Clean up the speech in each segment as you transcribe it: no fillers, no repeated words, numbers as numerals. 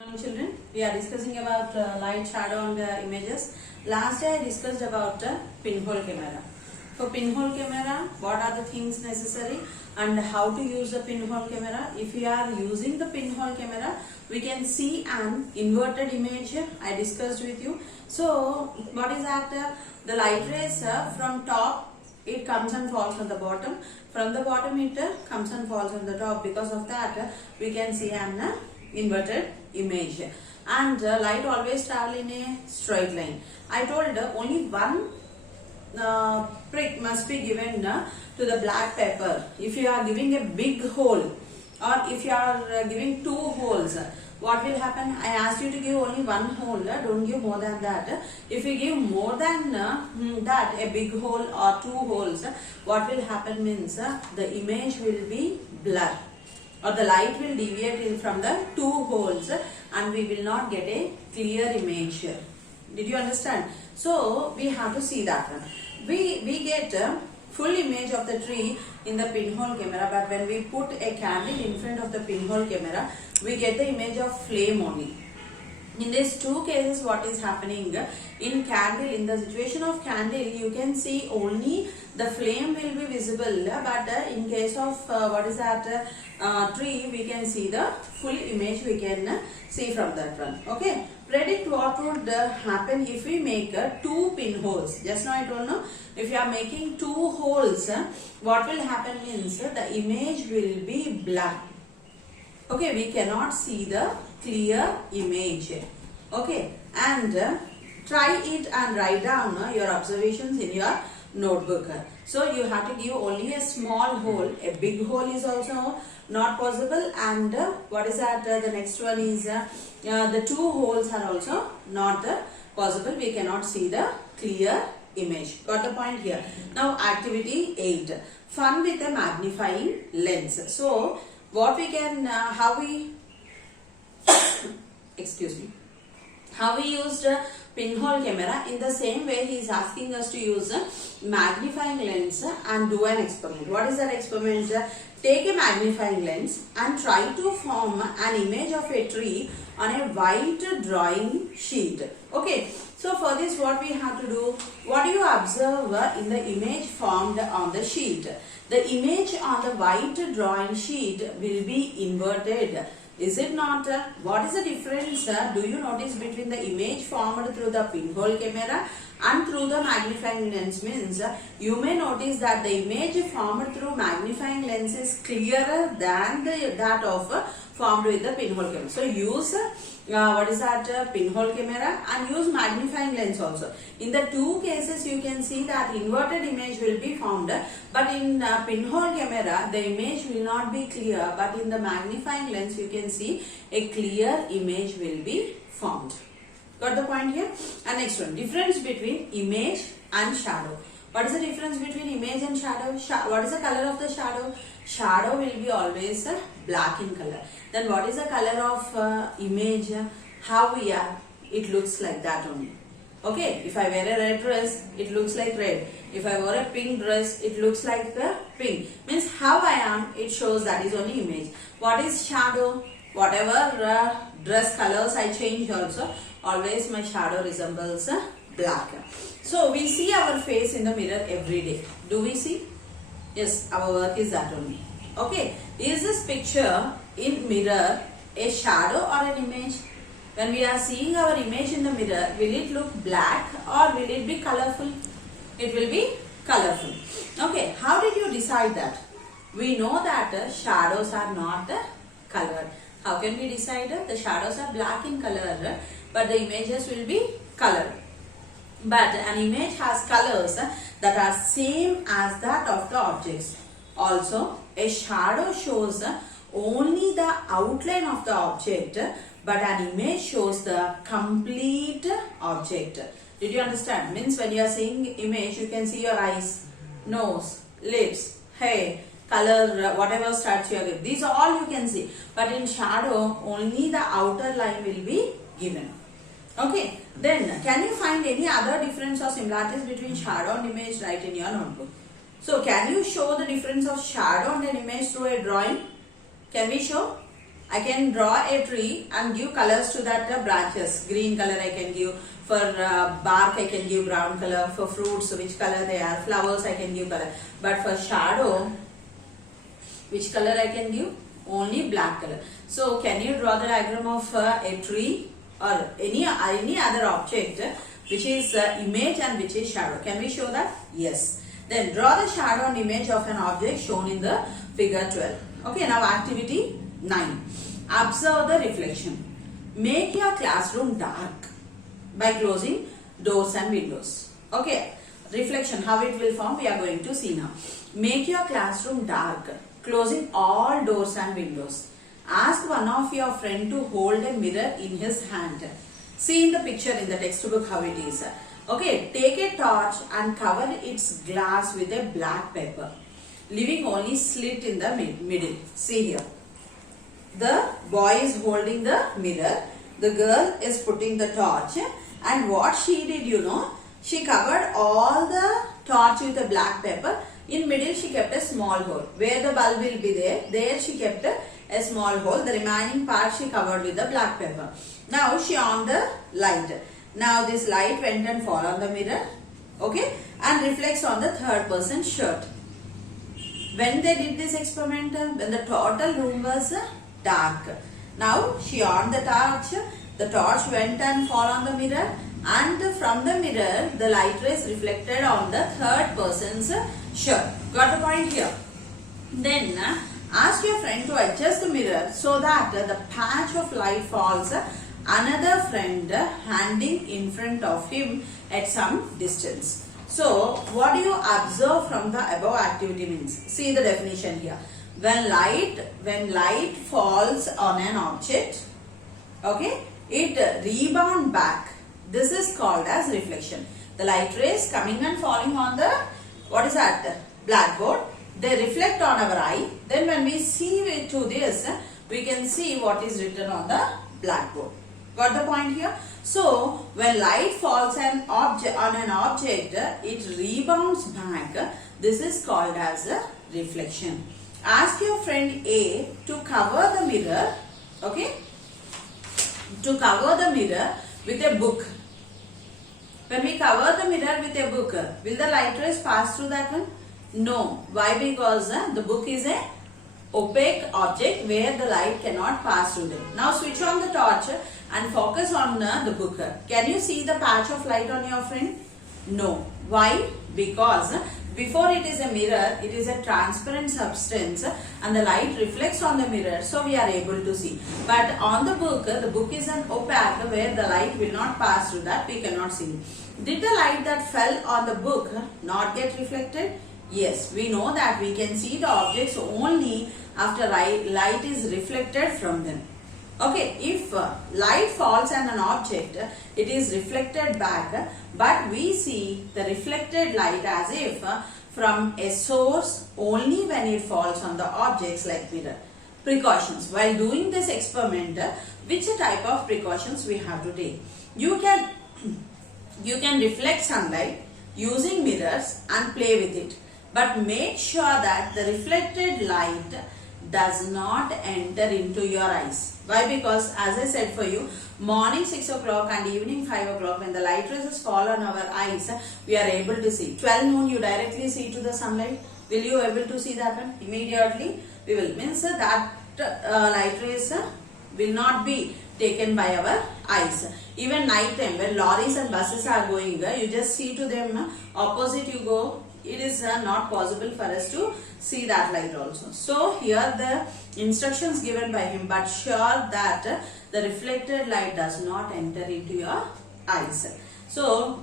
Morning children, we are discussing about light, shadow and images. Last day I discussed about pinhole camera. For pinhole camera, what are the things necessary and how to use the pinhole camera. If we are using the pinhole camera, we can see an inverted image. I discussed with you. So what is that? The light rays from top, it comes and falls on the bottom. From the bottom it comes and falls on the top. Because of that, we can see an inverted image, and light always travel in a straight line. I told only one prick must be given to the black pepper. If you are giving a big hole or if you are giving two holes, what will happen? I asked you to give only one hole, don't give more than that. If you give more than that, a big hole or two holes, what will happen means the image will be blurred, or the light will deviate from the two holes and we will not get a clear image. Did you understand? So we have to see that one. We get a full image of the tree in the pinhole camera, but when we put a candle in front of the pinhole camera, we get the image of flame only. In these two cases, what is happening in candle, in the situation of candle, you can see only the flame will be visible, but in case of tree, we can see the full image, we can see from that one. Okay, predict what would happen if we make two pinholes. Just now I told you, if you are making two holes, what will happen means the image will be blurred. Okay, we cannot see the clear image. Okay, and try it and write down your observations in your notebook. So you have to give only a small hole. A big hole is also not possible, and the next one is the two holes are also not possible. We cannot see the clear image. Got the point here? Now activity 8, fun with a magnifying lens. So what we can how we how we used pinhole camera, in the same way he is asking us to use magnifying lens and do an experiment. What is that experiment? Take a magnifying lens and try to form an image of a tree on a white drawing sheet. Okay, so for this what we have to do, what do you observe in the image formed on the sheet? The image on the white drawing sheet will be inverted. Is it not? What is the difference? Do you notice between the image formed through the pinhole camera and through the magnifying lens? Means you may notice that the image formed through magnifying lens is clearer than that of formed with the pinhole camera. So use pinhole camera and use magnifying lens also. In the two cases you can see that inverted image will be formed, but in pinhole camera the image will not be clear, but in the magnifying lens you can see a clear image will be formed. Got the point here? And next one, difference between image and shadow. What is the difference between image and shadow? What is the color of the shadow? Shadow will be always black in color. Then what is the color of image? How we are? It looks like that only. Okay, if I wear a red dress, it looks like red. If I wear a pink dress, it looks like pink. Means how I am, it shows that is only image. What is shadow? Whatever dress colors I change also, always my shadow resembles black. So we see our face in the mirror every day. Do we see? Yes, our work is that only. Okay, is this picture in mirror a shadow or an image? When we are seeing our image in the mirror, will it look black or will it be colorful? It will be colorful. Okay, how did you decide that? We know that shadows are not colored. How can we decide? The shadows are black in color, but the images will be colored. But an image has colors that are same as that of the objects. Also, a shadow shows only the outline of the object, but an image shows the complete object. Did you understand? Means when you are seeing image, you can see your eyes, nose, lips, hair, color, whatever starts you are. These all you can see. But in shadow, only the outer line will be given. Okay, then can you find any other difference or similarities between shadow and image? Write in your notebook. So can you show the difference of shadow and an image through a drawing? Can we show? I can draw a tree and give colors to that branches. Green color I can give. For bark I can give brown color. For fruits, which color they are. Flowers I can give color. But for shadow, which color I can give? Only black color. So can you draw the diagram of a tree or any other object which is image and which is shadow? Can we show that? Yes. Then draw the shadow and image of an object shown in the figure 12. Okay, now activity 9. Observe the reflection. Make your classroom dark by closing doors and windows. Okay, reflection, how it will form, we are going to see now. Make your classroom dark, closing all doors and windows. Ask one of your friend to hold a mirror in his hand. See in the picture in the textbook how it is. Okay, take a torch and cover its glass with a black paper, leaving only slit in the middle. See here. The boy is holding the mirror. The girl is putting the torch. And what she did, you know, she covered all the torch with a black paper. In middle she kept a small hole. Where the bulb will be there she kept a small hole. The remaining part she covered with the black paper. Now she on the light. Now this light went and fall on the mirror. Okay. And reflects on the third person's shirt. When they did this experiment, when the total room was dark. Now she on the torch. The torch went and fall on the mirror, and from the mirror the light rays reflected on the third person's shirt. Got the point here? Then ask your friend to adjust the mirror so that the patch of light falls another friend standing in front of him at some distance. So what do you observe from the above activity means? See the definition here. When light falls on an object, okay, it rebound back. This is called as reflection. The light rays coming and falling on the, what is that? Blackboard. They reflect on our eye. Then when we see to this, we can see what is written on the blackboard. Got the point here? So when light falls on an object, it rebounds back. This is called as a reflection. Ask your friend A to cover the mirror, okay? To cover the mirror with a book. When we cover the mirror with a book, will the light rays pass through that one? No. Why? Because the book is a opaque object where the light cannot pass through them. Now switch on the torch and focus on the book. Can you see the patch of light on your friend? No. Why? Because before it is a mirror, it is a transparent substance and the light reflects on the mirror, so we are able to see. But on the book is an opaque where the light will not pass through that, we cannot see. Did the light that fell on the book not get reflected? Yes, we know that we can see the objects only after light is reflected from them. Okay, if light falls on an object, it is reflected back, but we see the reflected light as if from a source only when it falls on the objects like mirror. Precautions. While doing this experiment, which type of precautions we have to take? You can reflect sunlight using mirrors and play with it, but make sure that the reflected light does not enter into your eyes. Why? Because as I said for you, morning 6 o'clock and evening 5 o'clock, when the light rays fall on our eyes, we are able to see. 12 noon you directly see to the sunlight. Will you able to see that one? Immediately we will. Means that light rays will not be taken by our eyes. Even night time when lorries and buses are going, you just see to them opposite you go. It is not possible for us to see that light also. So here the instructions given by him, but sure that the reflected light does not enter into your eyes. So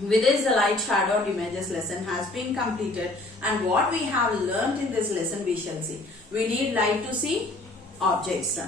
with this, the light, shadow and images lesson has been completed, and what we have learnt in this lesson we shall see. We need light to see objects.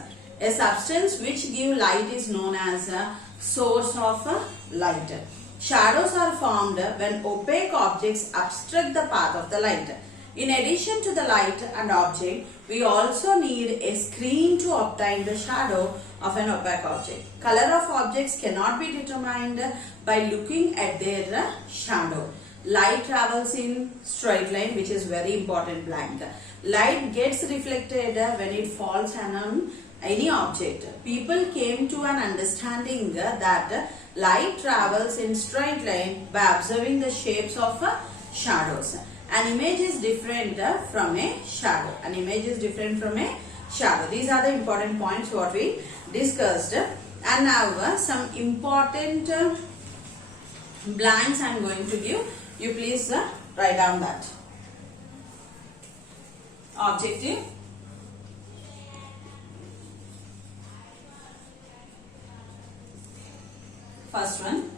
A substance which give light is known as a source of light. Shadows are formed when opaque objects obstruct the path of the light. In addition to the light and object, we also need a screen to obtain the shadow of an opaque object. Color of objects cannot be determined by looking at their shadow. light travels in straight line, which is very important blank. Light gets reflected when it falls on any object. People came to an understanding that light travels in straight line by observing the shapes of shadows. An image is different from a shadow. An image is different from a shadow. These are the important points what we discussed. And now some important blanks I am going to give. You please write down that. Objective. First one.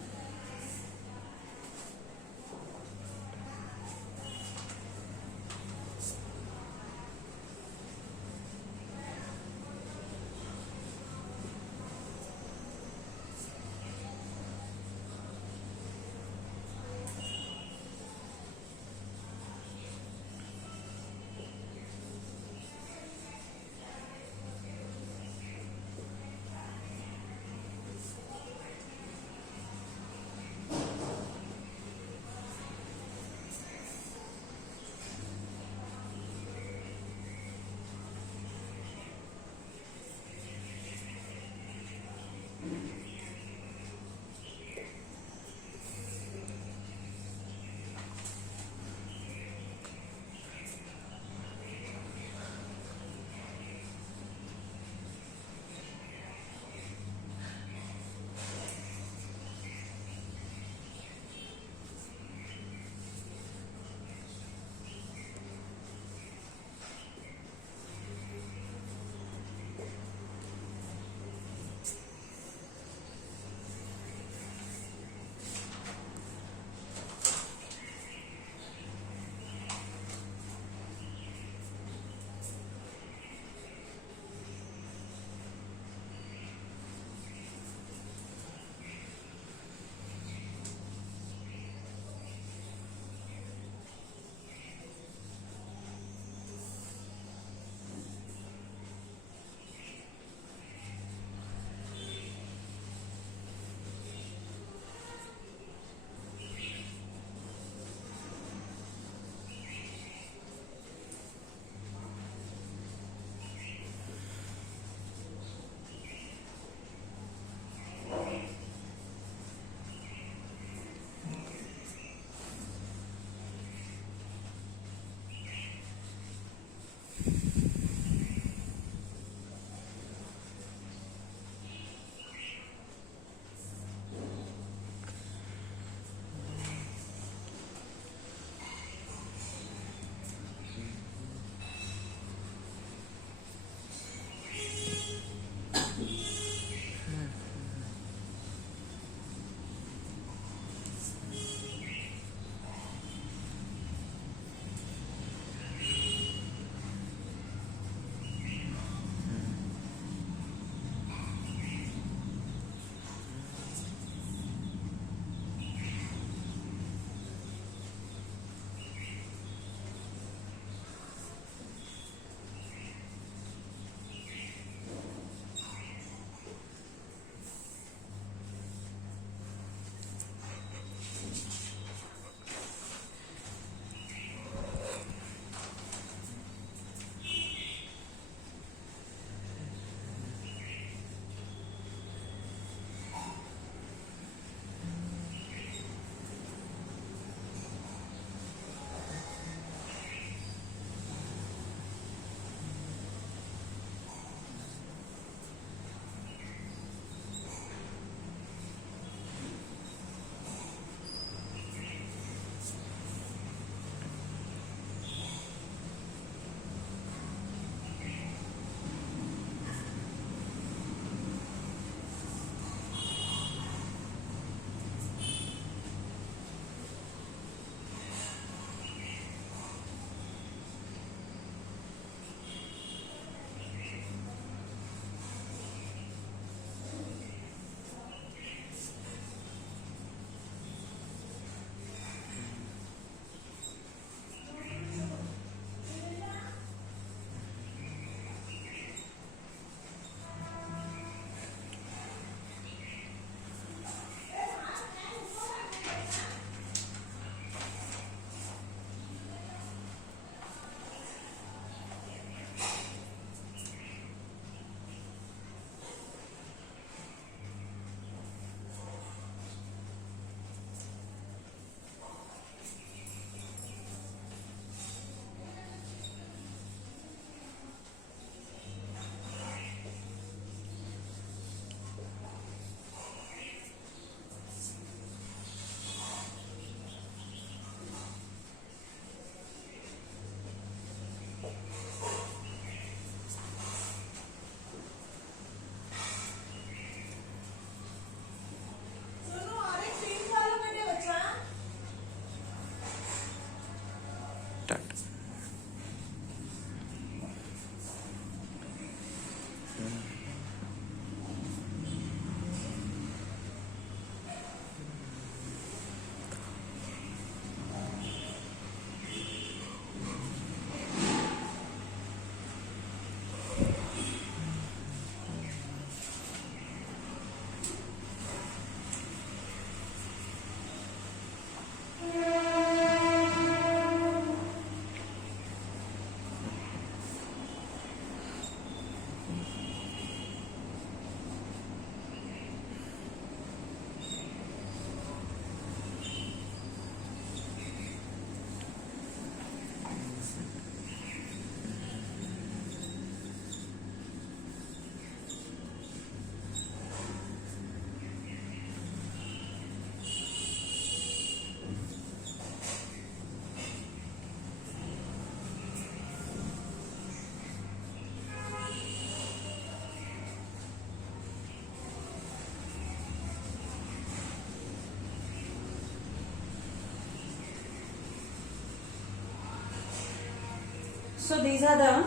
So these are the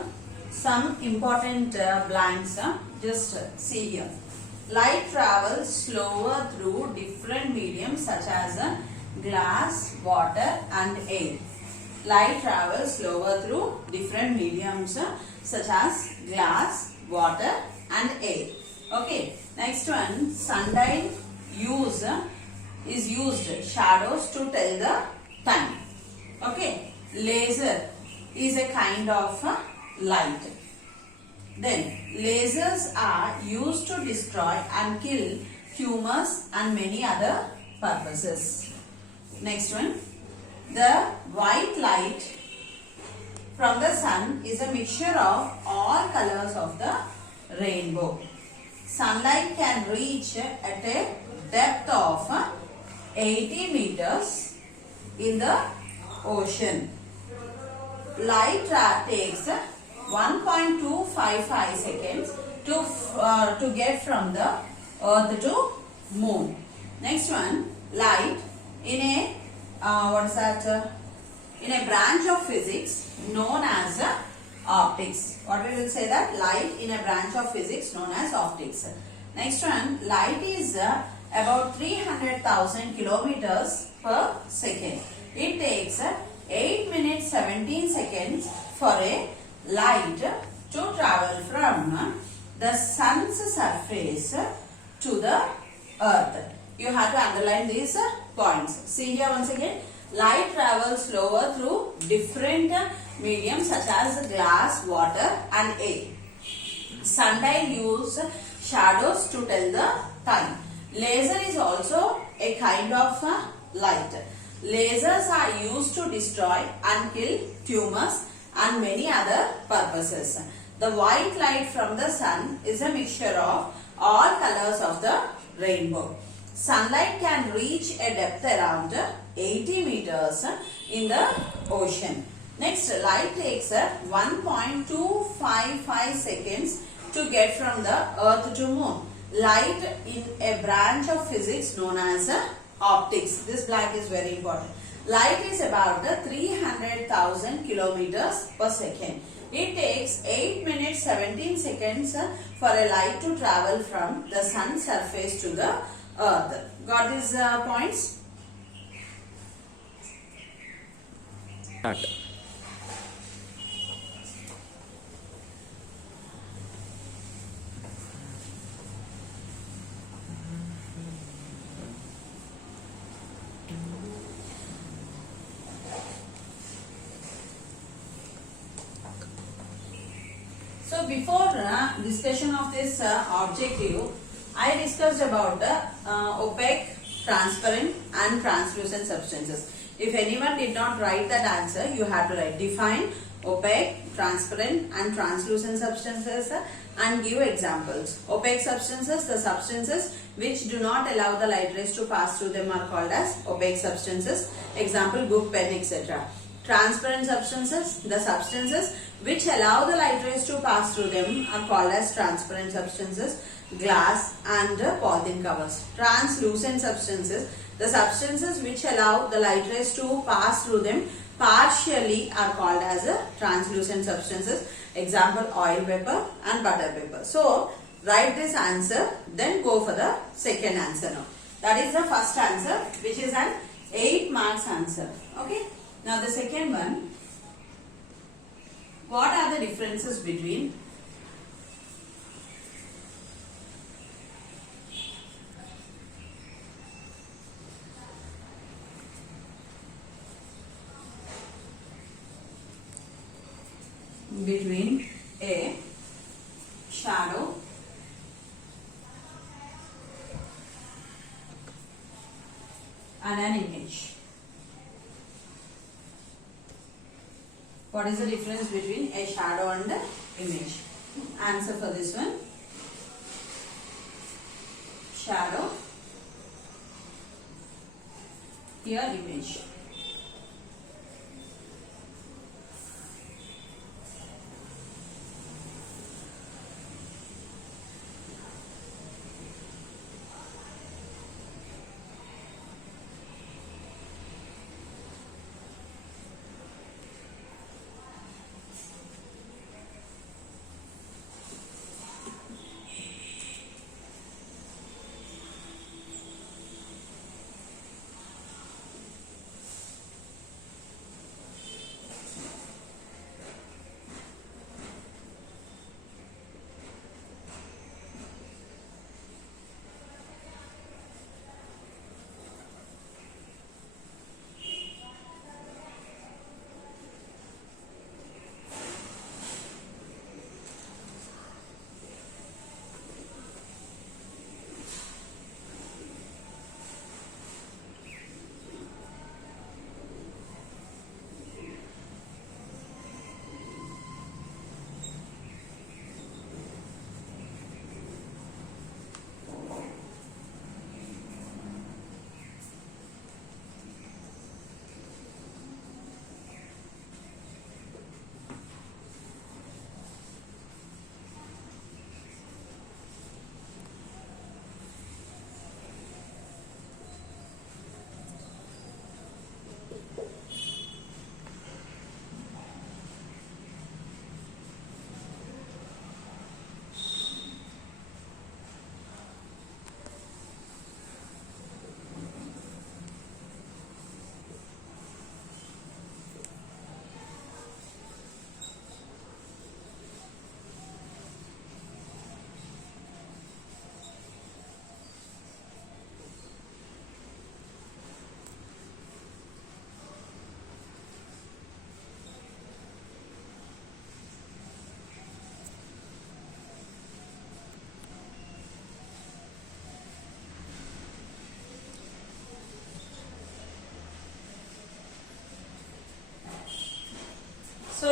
some important blanks. Just see here. Light travels slower through different mediums such as glass, water and air. Light travels slower through different mediums such as glass, water and air. Okay. Next one, sundial is used shadows to tell the time. Okay. Laser is a kind of light. Then lasers are used to destroy and kill tumors and many other purposes. Next one, the white light from the sun is a mixture of all colors of the rainbow. Sunlight can reach at a depth of 80 meters in the ocean. Light takes 1.255 seconds to get from the earth to moon. Next one, light in a in a branch of physics known as optics. What we will say that? Light in a branch of physics known as optics. Next one, light is about 300,000 kilometers per second. It takes 8 minutes 17 seconds for a light to travel from the sun's surface to the earth. You have to underline these points. See here once again. Light travels slower through different mediums such as glass, water and air. Sundial use shadows to tell the time. Laser is also a kind of light. Lasers are used to destroy and kill tumors and many other purposes. The white light from the sun is a mixture of all colors of the rainbow. Sunlight can reach a depth around 80 meters in the ocean. Next, light takes 1.255 seconds to get from the earth to moon. Light in a branch of physics known as optics. This blank is very important. Light is about 300,000 kilometers per second. It takes 8 minutes 17 seconds for a light to travel from the sun's surface to the earth. Got these points? Start. So before discussion of this objective, I discussed about opaque, transparent and translucent substances. If anyone did not write that answer, you have to write define opaque, transparent and translucent substances and give examples. Opaque substances, the substances which do not allow the light rays to pass through them are called as opaque substances. Example, book, pen, etc. Transparent substances, the substances which allow the light rays to pass through them are called as transparent substances, glass and polythene covers. Translucent substances, the substances which allow the light rays to pass through them partially are called as translucent substances. Example, oil vapor and butter vapor. So, write this answer, then go for the second answer now. That is the first answer, which is an 8 marks answer. Okay. Now the second one, what are the differences between a shadow and an image? What is the difference between a shadow and an image? Answer for this one. Shadow. Here image.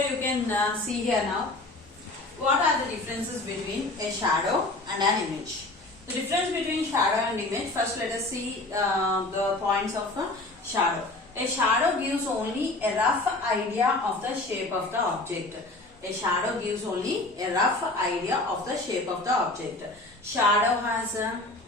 you can see here now. What are the differences between a shadow and an image? The difference between shadow and image. First, let us see the points of a shadow. A shadow gives only a rough idea of the shape of the object. A shadow gives only a rough idea of the shape of the object. Shadow has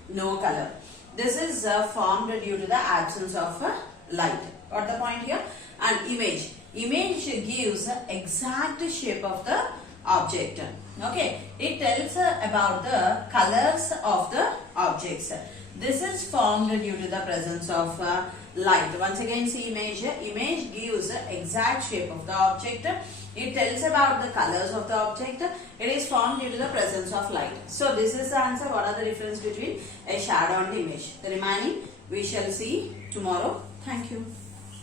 no color. This is formed due to the absence of light. Got the point here? And image. Image gives exact shape of the object. Okay. It tells about the colors of the objects. This is formed due to the presence of light. Once again, see image. Image gives exact shape of the object. It tells about the colors of the object. It is formed due to the presence of light. So this is the answer. What are the difference between a shadow and image? The remaining we shall see tomorrow. Thank you.